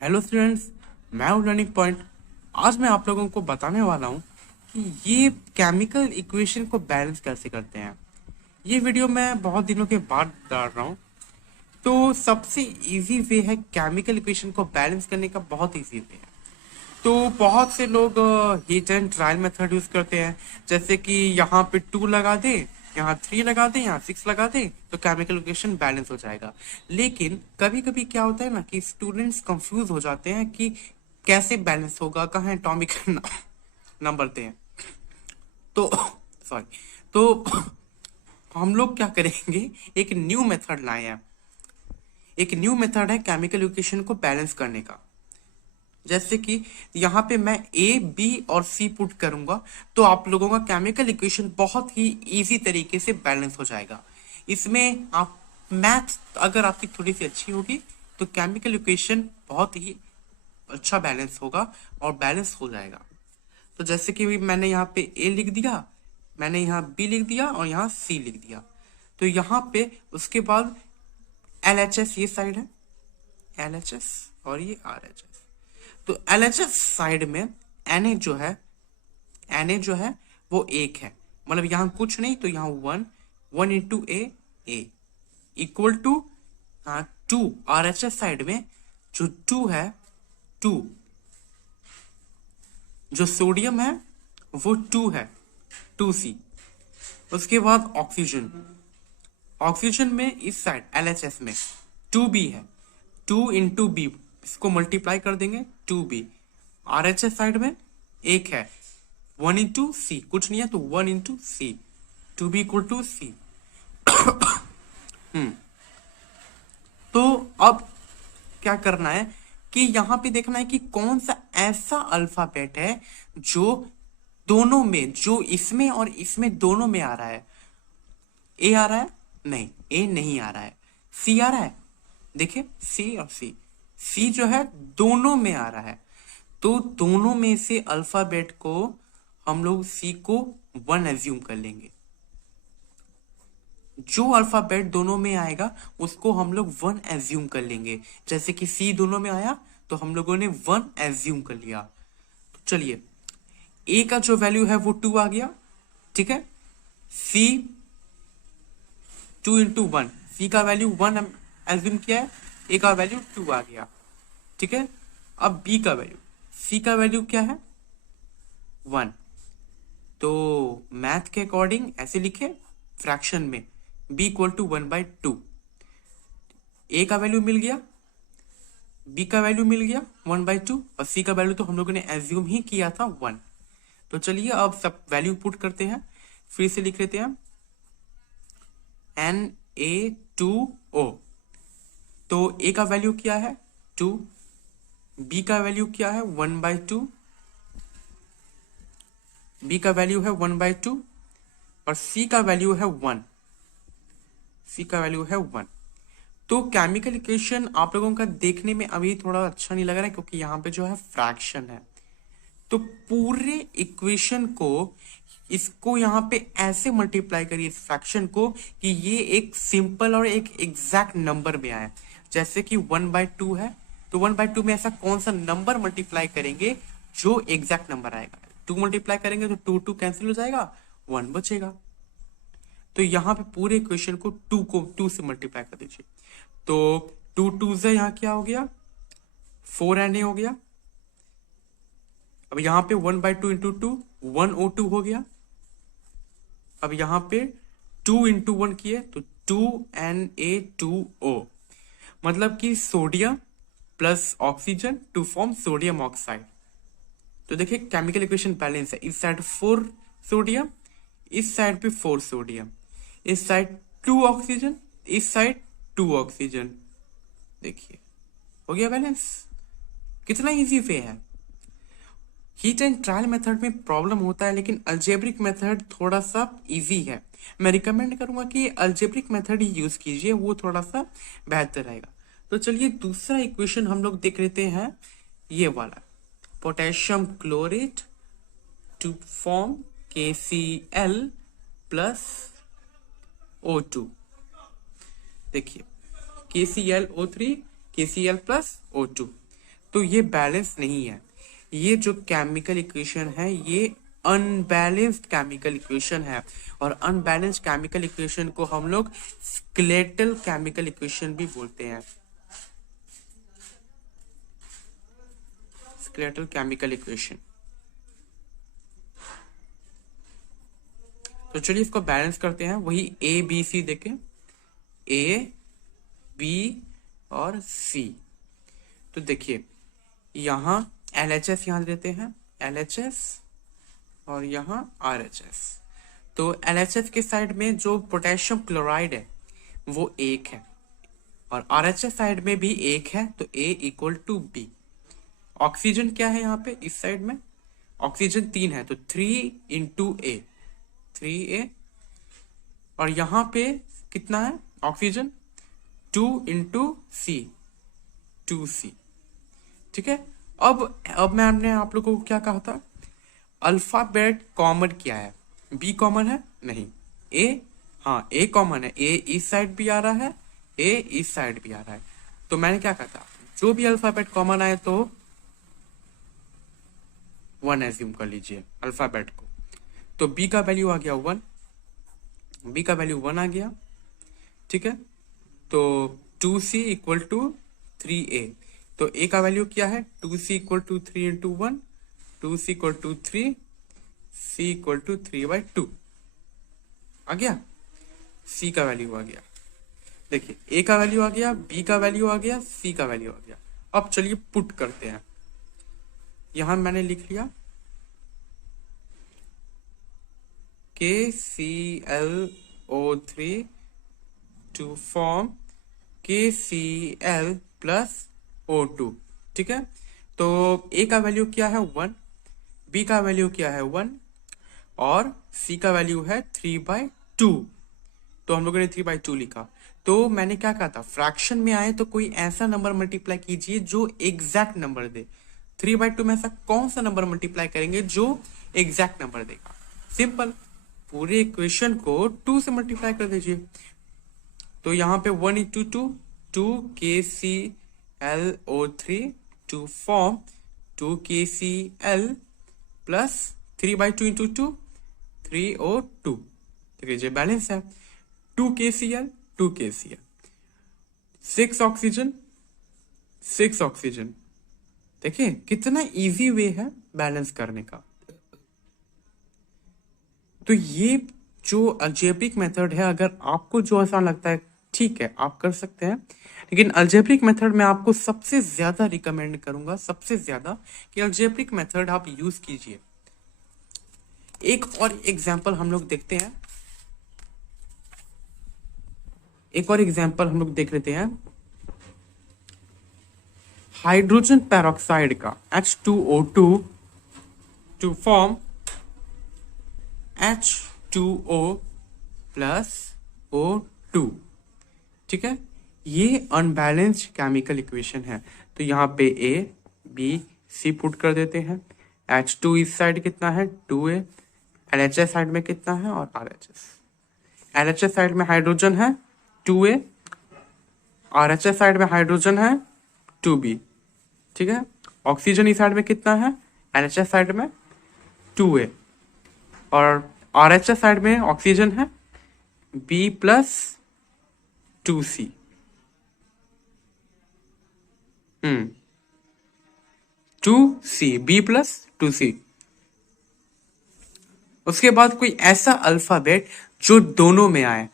Hello students, मैं हूं learning point. आज मैं आप लोगों को बताने वाला हूं कि ये केमिकल इक्वेशन को बैलेंस कैसे करते हैं। ये वीडियो मैं बहुत दिनों के बाद डाल रहा हूं। तो सबसे इजी वे है केमिकल इक्वेशन को बैलेंस करने का, बहुत इजी वे है। तो बहुत से लोग heat and trial method use करते हैं, जैसे कि यहाँ पे 2 लगा दे, यहाँ 3 लगा दे, यहाँ 6 लगा दे, तो केमिकल इक्वेशन बैलेंस हो जाएगा। लेकिन कभी कभी क्या होता है ना कि स्टूडेंट्स कंफ्यूज हो जाते हैं कि कैसे बैलेंस होगा, कहाँ एटॉमिक नंबर हैं। तो सॉरी। तो हम लोग क्या करेंगे, एक न्यू मेथड लाए हैं। एक न्यू मेथड है केमिकल इक्वेशन को बैलेंस करने का। जैसे कि यहाँ पे मैं ए बी और सी पुट करूंगा, तो आप लोगों का केमिकल इक्वेशन बहुत ही इजी तरीके से बैलेंस हो जाएगा। इसमें आप मैथ अगर आपकी थोड़ी सी अच्छी होगी तो केमिकल इक्वेशन बहुत ही अच्छा बैलेंस होगा और बैलेंस हो जाएगा। तो जैसे कि मैंने यहाँ पे ए लिख दिया, मैंने यहाँ बी लिख दिया और यहाँ सी लिख दिया। तो यहाँ पे उसके बाद एल एच एस ये साइड है, एल एच एस, और ये आर एच एस। तो एलएचएस साइड में Na जो है वो एक है, मतलब यहां कुछ नहीं, तो यहां 1 into a equal to 2। RHS side में जो 2 है, 2, जो सोडियम है वो 2 है, 2C। उसके बाद ऑक्सीजन, ऑक्सीजन में इस साइड एलएचएस में 2B है, 2 इंटू बी, इसको मल्टीप्लाई कर देंगे 2B। आरएचएस साइड में एक है, 1 इंटू सी, कुछ नहीं है तो 1 into C, 2B equal to C. तो अब क्या करना है कि यहां पे देखना है कि कौन सा ऐसा अल्फाबेट है जो दोनों में, जो इसमें और इसमें दोनों में आ रहा है। ए आ रहा है? नहीं, ए नहीं आ रहा है। सी आ रहा है? देखिए, सी और सी, सी जो है दोनों में आ रहा है। तो दोनों में से अल्फाबेट को हम लोग सी को 1 एज्यूम कर लेंगे। जो अल्फाबेट दोनों में आएगा उसको हम लोग 1 एज्यूम कर लेंगे। जैसे कि सी दोनों में आया तो हम लोगों ने 1 एज्यूम कर लिया। तो चलिए, ए का जो वैल्यू है वो 2 आ गया, ठीक है। सी 2 इंटू 1, सी का वैल्यू 1 एज्यूम किया है, ए का वैल्यू 2 आ गया, ठीक है। अब बी का वैल्यू, सी का वैल्यू क्या है? 1। तो मैथ के अकॉर्डिंग ऐसे लिखे फ्रैक्शन में, b इक्वल टू 1/2। ए का वैल्यू मिल गया, बी का वैल्यू मिल गया 1/2, और सी का वैल्यू तो हम लोगों ने एज्यूम ही किया था 1। तो चलिए अब सब वैल्यू पुट करते हैं, फिर से लिख लेते हैं Na2O। तो ए का वैल्यू क्या है? 2, बी का वैल्यू क्या है? 1/2, बी का वैल्यू है 1/2, और सी का वैल्यू है 1, सी का वैल्यू है 1। तो केमिकल इक्वेशन आप लोगों का देखने में अभी थोड़ा अच्छा नहीं लग रहा है, क्योंकि यहाँ पे जो है फ्रैक्शन है। तो पूरे इक्वेशन को, इसको यहाँ पे ऐसे मल्टीप्लाई करिए इस फ्रैक्शन को कि ये एक सिंपल और एक एग्जैक्ट नंबर में आए। जैसे कि 1/2 है, तो 1/2 में ऐसा कौन सा नंबर मल्टीप्लाई करेंगे जो एग्जैक्ट नंबर आएगा? 2 मल्टीप्लाई करेंगे तो 2 कैंसिल हो जाएगा, 1 बचेगा। तो यहाँ पे पूरे इक्वेशन को 2 से मल्टीप्लाई कर दीजिए। तो 2 से यहाँ क्या हो गया? 4Na हो गया। अब यहाँ पे 1/2 इंटू 2, 1O2 हो गया। अब यहाँ पे 2 इंटू 1 किए तो 2Na2O, मतलब कि sodium plus oxygen to form sodium oxide. तो देखिए केमिकल इक्वेशन बैलेंस है। इस साइड 4 सोडियम, इस साइड पे 4 सोडियम, इस साइड 2 ऑक्सीजन, इस साइड 2 ऑक्सीजन। देखिए हो गया बैलेंस। कितना इजी वे है। हीट एंड ट्रायल मेथड में प्रॉब्लम होता है, लेकिन अल्जेब्रिक मेथड थोड़ा सा इजी है। मैं रिकमेंड करूंगा कि अल्जेब्रिक मेथड ही यूज कीजिए, वो थोड़ा सा बेहतर रहेगा। तो चलिए दूसरा इक्वेशन हम लोग देख लेते हैं, ये वाला, potassium chlorate to form KCl plus O2। देखिए KClO3, KCl प्लस O2। तो ये बैलेंस नहीं है। ये जो केमिकल इक्वेशन है ये अनबैलेंस्ड केमिकल इक्वेशन है, और अनबैलेंस्ड केमिकल इक्वेशन को हम लोग स्केलेटल केमिकल इक्वेशन भी बोलते हैं। Skeletal chemical equation. तो चलिए इसको बैलेंस करते हैं, वही ए बी सी देखें, ए बी और सी। तो देखिए यहाँ LHS यहाँ देते हैं, LHS, और यहाँ RHS। तो LHS के साइड में जो पोटेशियम क्लोराइड है वो 1 है, और RHS साइड में भी 1 है, तो A equal to B। Oxygen क्या है यहाँ पे इस साइड में, ऑक्सीजन 3 है, तो 3 इंटू A, 3A। और यहाँ पे कितना है ऑक्सीजन, 2 इंटू C, 2C। ठीक है। अब मैंने आप लोगों को क्या कहा था, अल्फाबेट कॉमन क्या है, बी कॉमन है नहीं, ए, हाँ ए कॉमन है, ए इस साइड भी आ रहा है, ए इस साइड भी आ रहा है। तो मैंने क्या कहा था, जो भी अल्फाबेट कॉमन आए तो 1 एज्यूम कर लीजिए अल्फाबेट को। तो बी का वैल्यू आ गया 1, बी का वैल्यू 1 आ गया। ठीक है। तो 2C इक्वल टू 3A। तो A का वैल्यू क्या है, 2C equal to 3 into 1, 2C equal to 3, C equal to 3/2 आ गया। C का वैल्यू आ गया, देखिए A का वैल्यू आ गया, B का वैल्यू आ गया, C का वैल्यू आ गया। अब चलिए पुट करते हैं, यहां मैंने लिख लिया KClO3 to form KCl plus O2। ठीक है। तो A का वैल्यू क्या है 1, B का वैल्यू क्या है 1, और C का वैल्यू है 3/2। तो हम लोगों ने 3/2 लिखा। तो मैंने क्या कहा था, फ्रैक्शन में आए तो कोई ऐसा नंबर मल्टीप्लाई कीजिए जो एग्जैक्ट नंबर दे। 3/2 में ऐसा कौन सा नंबर मल्टीप्लाई करेंगे जो एग्जैक्ट नंबर देगा, सिंपल, पूरे इक्वेशन को 2 से मल्टीप्लाई कर दीजिए। तो यहाँ पे 1 into 2, 2 KClO3 to form 2 KCl plus 3/2 into 2, 3O2। देखिए बैलेंस है, 2 KCl 2 KCl, 6 ऑक्सीजन 6 ऑक्सीजन। देखिए कितना इजी वे है बैलेंस करने का। तो ये जो अलजेब्रिक मेथड है, अगर आपको जो आसान लगता है ठीक है आप कर सकते हैं, लेकिन अलजेब्रिक मेथड में आपको सबसे ज्यादा रिकमेंड करूंगा, सबसे ज्यादा, कि अलजेब्रिक मेथड आप यूज कीजिए। एक और एग्जांपल हम लोग देखते हैं, एक और एग्जांपल हम लोग देख लेते हैं हाइड्रोजन पेरोक्साइड का, H2O2 to form H2O plus O2। ठीक है। ये अनबैलेंस्ड केमिकल इक्वेशन है। तो यहाँ पे A B C पुट कर देते हैं। H2 इस साइड कितना है 2A, LHS साइड में कितना है और RHS। LHS साइड में हाइड्रोजन है 2A, RHS साइड में हाइड्रोजन है 2B। ठीक है। ऑक्सीजन इस साइड में कितना है, LHS साइड में 2A, और RHS साइड में ऑक्सीजन है B plus 2C। 2C, B plus 2C। उसके बाद कोई ऐसा अल्फाबेट जो दोनों में आए,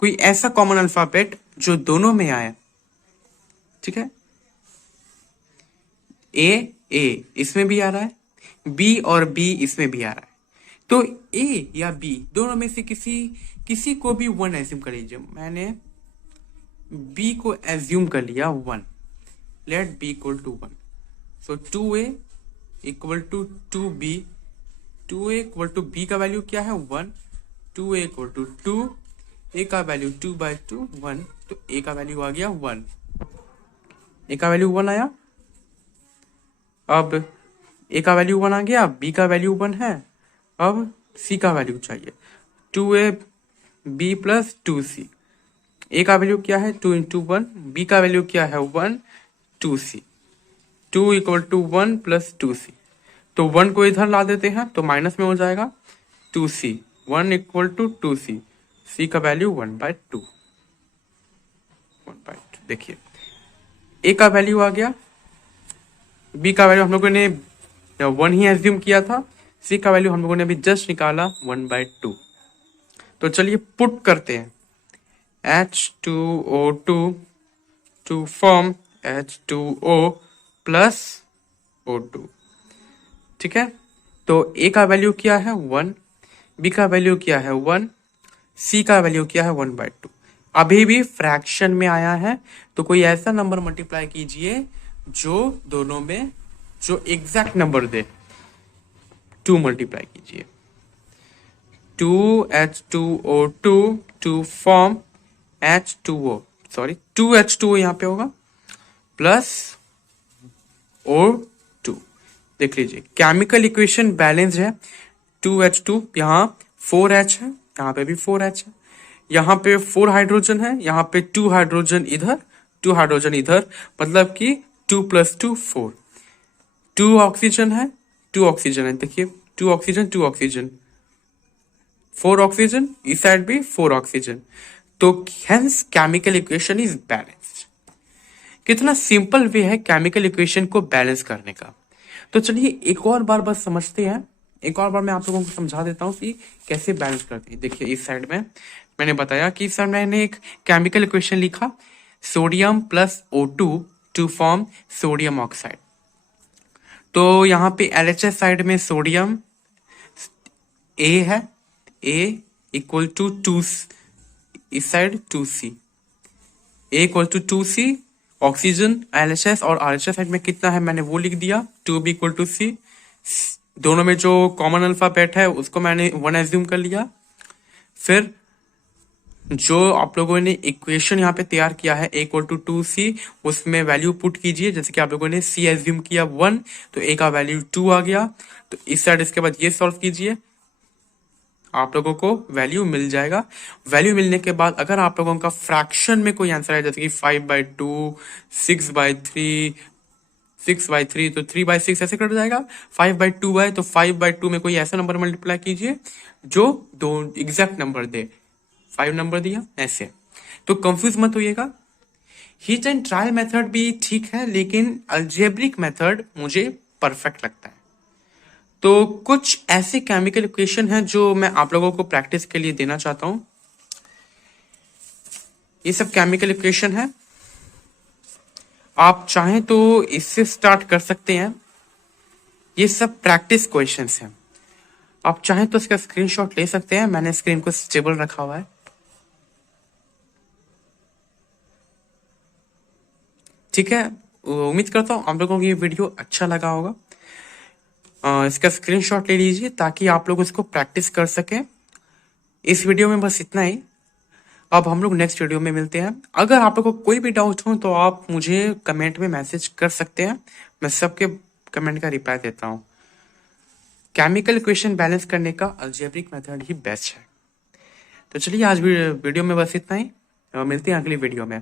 कोई ऐसा कॉमन अल्फाबेट जो दोनों में आए। ठीक है। A इसमें भी आ रहा है, B और B इसमें भी आ रहा है। तो A या B दोनों में से किसी को भी 1 एज्यूम कर लीजिए। मैंने B को एज्यूम कर लिया 1, let B equal to 1। So 2A equal to 2B, 2A equal to B का वैल्यू क्या है 1, 2A इक्वल टू 2, A का वैल्यू 2/2 1, तो A का वैल्यू आ गया 1, A का वैल्यू 1 आया। अब A का वैल्यू 1 आ गया, B का वैल्यू 1 है, अब C का वैल्यू चाहिए 2A B plus 2C। A का वैल्यू क्या है 2 इंटू 1, B का वैल्यू क्या है 1, 2C। 2 equal to 1 plus 2c। तो 1 को इधर ला देते हैं तो माइनस में हो जाएगा 2c। 1 equal to 2c, c का वैल्यू 1/2। देखिए a का वैल्यू आ गया, b का वैल्यू हम लोगों ने 1 ही एज्यूम किया था, c का वैल्यू हम लोगों ने अभी जस्ट निकाला 1/2। तो चलिए पुट करते हैं H2O2 to form H2O plus O2। ठीक है, तो a का वैल्यू क्या है 1, b का वैल्यू क्या है 1, c का वैल्यू क्या है 1/2। अभी भी फ्रैक्शन में आया है, तो कोई ऐसा नंबर मल्टीप्लाई कीजिए जो दोनों में जो एग्जैक्ट नंबर दे। 2 मल्टीप्लाई कीजिए, 2H2O2 to form H2O, sorry 2H2O यहाँ पे होगा प्लस O2। देख लीजिए केमिकल इक्वेशन बैलेंस्ड है। 2H2 यहाँ 4H है, यहाँ पे भी 4H है, यहाँ पे 4 हाइड्रोजन है, यहाँ पे 2 हाइड्रोजन इधर, 2 हाइड्रोजन इधर, मतलब कि 2 + 2 4। 2 ऑक्सीजन है, 2 ऑक्सीजन है, देखिए 2 ऑक्सीजन 2 ऑक्सीजन, 4 ऑक्सीजन, इस साइड भी 4 ऑक्सीजन। तो hence chemical equation is balanced. कितना सिंपल वे है केमिकल इक्वेशन को बैलेंस करने का। तो चलिए एक और बार बस समझते हैं, एक और बार मैं आप लोगों को समझा देता हूं कि कैसे बैलेंस करते हैं। देखिए इस साइड में मैंने बताया कि इस साइड मैंने एक केमिकल इक्वेशन लिखा, sodium plus O2 to form sodium oxide. तो यहाँ पे LHS साइड में सोडियम A है, A इक्वल टू 2, इस side 2C, A equal to 2C। Oxygen LHS और RHS साइड में कितना है मैंने वो लिख दिया, 2B इक्वल टू C। दोनों में जो कॉमन अल्फाबेट है उसको मैंने 1 एज्यूम कर लिया। फिर जो आप लोगों ने इक्वेशन यहाँ पे तैयार किया है A इक्वल टू 2C, उसमें वैल्यू पुट कीजिए। जैसे कि आप लोगों ने C एज्यूम किया 1, तो A का वैल्यू 2 आ गया। तो इस साइड इसके बाद ये सॉल्व कीजिए, आप लोगों को वैल्यू मिल जाएगा। वैल्यू मिलने के बाद अगर आप लोगों का फ्रैक्शन में कोई आंसर है, जैसे कि 5/2, 6/3, 6/3, तो 3/6 ऐसे कट जाएगा। 5/2 है तो 5/2 में कोई ऐसा नंबर मल्टीप्लाई कीजिए जो दो एग्जैक्ट नंबर दे। 5 नंबर दिया ऐसे, तो कंफ्यूज मत होइएगा। हिट एंड ट्रायल मेथड भी ठीक है, लेकिन अलजेब्रिक मेथड मुझे परफेक्ट लगता है। तो कुछ ऐसे केमिकल इक्वेशन हैं जो मैं आप लोगों को प्रैक्टिस के लिए देना चाहता हूं। ये सब केमिकल इक्वेशन है, आप चाहें तो इससे स्टार्ट कर सकते हैं। ये सब प्रैक्टिस क्वेश्चंस हैं, आप चाहें तो इसका स्क्रीनशॉट ले सकते हैं। मैंने स्क्रीन को स्टेबल रखा हुआ है, ठीक है। उम्मीद करता हूं आप लोगों को ये वीडियो अच्छा लगा होगा। इसका स्क्रीनशॉट ले लीजिए ताकि आप लोग इसको प्रैक्टिस कर सकें। इस वीडियो में बस इतना ही, अब हम लोग नेक्स्ट वीडियो में मिलते हैं। अगर आप लोग को कोई भी डाउट हो तो आप मुझे कमेंट में मैसेज कर सकते हैं, मैं सबके कमेंट का रिप्लाई देता हूं। केमिकल इक्वेशन बैलेंस करने का अलजेब्रिक मेथड ही बेस्ट है। तो चलिए आज वीडियो में बस इतना ही, मिलते हैं अगली वीडियो में।